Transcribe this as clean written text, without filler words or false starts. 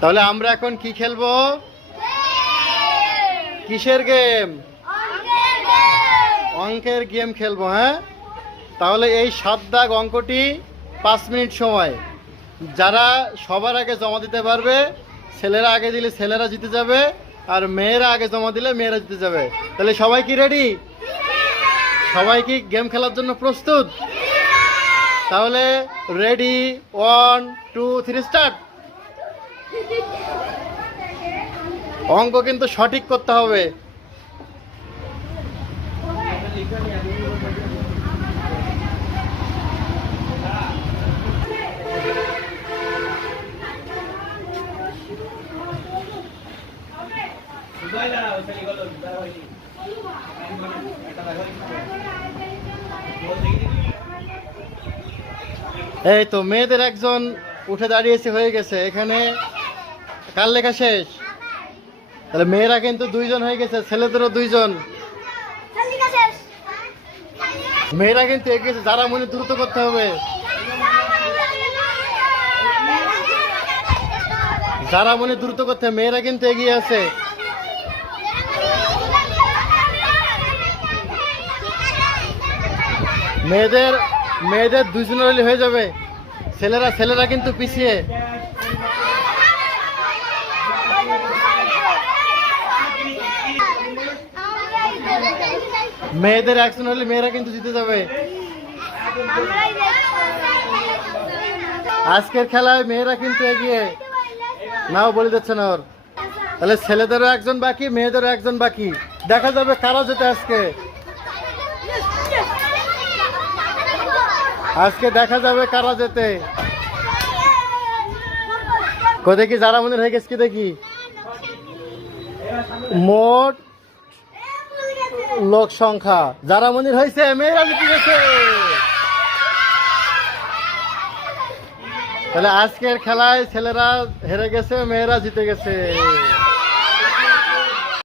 তাহলে আমরা এখন কি খেলবো? কিসের গেম? অঙ্কের গেম খেলবো। হ্যাঁ, তাহলে এই 7 দাগ অঙ্কটি 5 মিনিট সময়। যারা সবার আগে জমা দিতে পারবে, ছেলেরা আগে দিলে ছেলেরা জিতে যাবে, আর মেয়েরা আগে জমা দিলে মেয়েরা জিতে যাবে। তাহলে সবাই কি রেডি? সবাই কি গেম খেলার জন্য প্রস্তুত? তাহলে রেডি, 1 2 3 স্টার্ট। অঙ্ক কিন্তু সঠিক করতে হবে। এই তো মেয়েদের একজন উঠে দাঁড়িয়েছে, হয়ে গেছে। এখানে কার লেখা শেষ? তাহলে মেয়েরা কিন্তু 2 জন হয়ে গেছে, ছেলেদেরও 2 জন। মেয়েরা কিন্তু এগিয়ে গেছে, যারা মনে দ্রুত করতে হবে। যারা মনে দ্রুত করতে হবে, মেয়েরা কিন্তু এগিয়ে আছে। মেয়েদের 2 জনের হলে হয়ে যাবে। ছেলেরা কিন্তু পিছিয়ে। মেয়েদের 1 জন হলে মেয়েরা কিন্তু জিতে যাবে। আজকের খেলায় মেয়েরা কিন্তু এগিয়ে। নাও বলে দিচ্ছে না ওর। তাহলে ছেলেদেরও 1 জন বাকি, মেয়েদেরও 1 জন বাকি। দেখা যাবে কারা জেতে আজকে। আজকে দেখা যাবে কারা জেতে। দেখি যারা মনে হয়ে গেছে, কি দেখি মোট লোক সংখ্যা। যারা মনির হয়েছে, মেয়েরা জিতে গেছে। তাহলে আজকের খেলায় ছেলেরা হেরে গেছে, মেয়েরা জিতে গেছে।